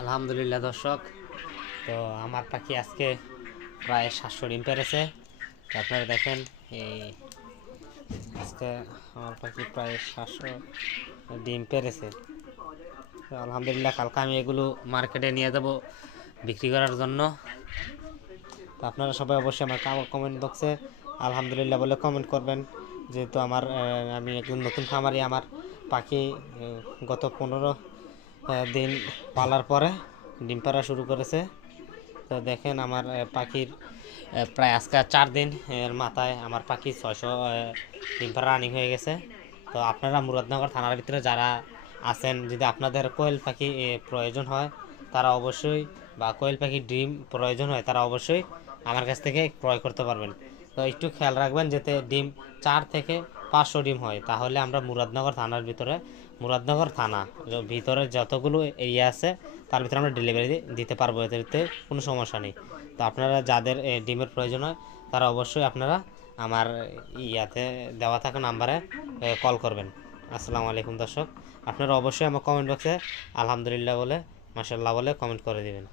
আলহামদুলিল্লাহ দর্শক, তো আমার পাখি আজকে প্রায় 700 ডিম পেরেছে। আপনারা দেখেন, এই আজকে আমার পাখি প্রায় 700 ডিম পেরেছে। তো আলহামদুলিল্লাহ, কালকে আমি এগুলো মার্কেটে নিয়ে যাব বিক্রি করার জন্য। তো আপনারা সবাই অবশ্যই আমার কমেন্ট বক্সে আলহামদুলিল্লাহ বলে কমেন্ট করবেন, যেহেতু আমি একজন নতুন খামারি। আমার পাখি গত 15 দিন পালার পরে ডিম পাড়া শুরু করেছে। তো দেখেন, আমার পাখির প্রায় আজকে 4 দিন এর মাথায় আমার পাখি 600 ডিম পাড়া রানিং হয়ে গেছে। তো আপনারা মুরাদনগর থানার ভিতরে যারা আছেন, যদি আপনাদের কোয়েল পাখি প্রয়োজন হয় তারা অবশ্যই, বা কোয়েল পাখির ডিম প্রয়োজন হয় তারা অবশ্যই আমার কাছ থেকে ক্রয় করতে পারবেন। তো একটু খেয়াল রাখবেন যাতে ডিম 4 থেকে 500 ডিম হয়, তাহলে আমরা মুরাদনগর থানার ভিতরে, মুরাদনগর থানা ভিতরে যতগুলো এরিয়া আছে তার ভিতরে আমরা ডেলিভারি দিতে পারবো, এতে কোনো সমস্যা নেই। তো আপনারা যাদের ডিমের প্রয়োজন হয় তারা অবশ্যই আপনারা আমার ইয়াতে দেওয়া থাকা নাম্বারে কল করবেন। আসসালামু আলাইকুম দর্শক, আপনারা অবশ্যই আমার কমেন্ট বক্সে আলহামদুলিল্লাহ বলে, মাশাআল্লাহ বলে কমেন্ট করে দিবেন।